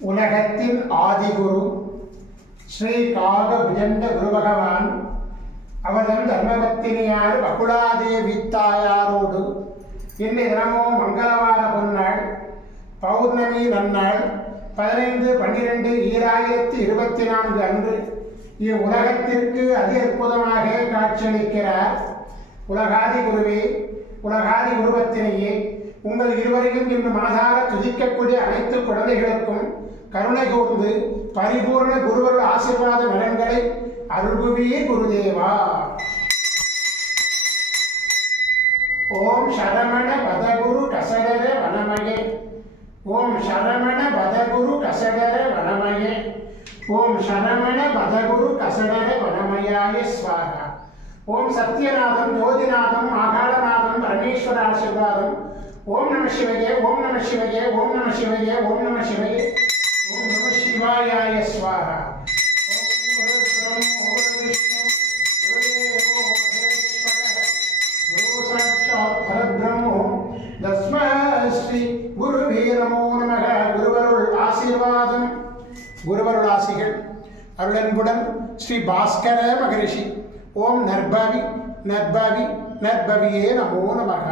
உலகத்தின் ஆதிகுரு ஸ்ரீ காகபுஜண்ட குரு பகவான் அவதம் தர்மபத்தினியார் வகுலாதேவி தாயாரோடு இன்று தினமும் மங்களவார பொன்னாள் பௌர்ணமி நன்னாள் 15/12/2024 அன்று இவ்வுலகத்திற்கு அதி அற்புதமாக காட்சியளிக்கிறார். உலகாதி குருவே, உலகாதி குருபத்தினியே, உங்கள் இருவரையும் இன்று மனதார துதிக்கக்கூடிய அனைத்து குழந்தைகளுக்கும் கருணை கூர்ந்து பரிபூர்ண குருவர் ஆசீர்வாத நலன்களை அருள்புவியே குருதேவா. ஓம் சரவண பதகுரு கசடர வனமயே, ஓம் சரவண பதகுரு கசடர வனமயே, ஓம் சரவண பதகுரு கசடர வனமயாய ஸ்வாகா. ஓம் சத்யநாதம் ஜோதிநாதம் ஆகாளநாதம் பரமேஸ்வர ஆசீர்வாதம். ஓம் நம சிவகே, ஓம் நம சிவகே, ஓம் நம சிவகே, ஓம் நம சிவகே, ஓம் நம சிவாயாய ஸ்வாகா. ஆசீர்வாதம். குருவருள் ஆசிகள் அருளன்புடன் ஸ்ரீ பாஸ்கர மகரிஷி. ஓம் நர்பவி நர்பவி நர்பவியே நமோ நமக.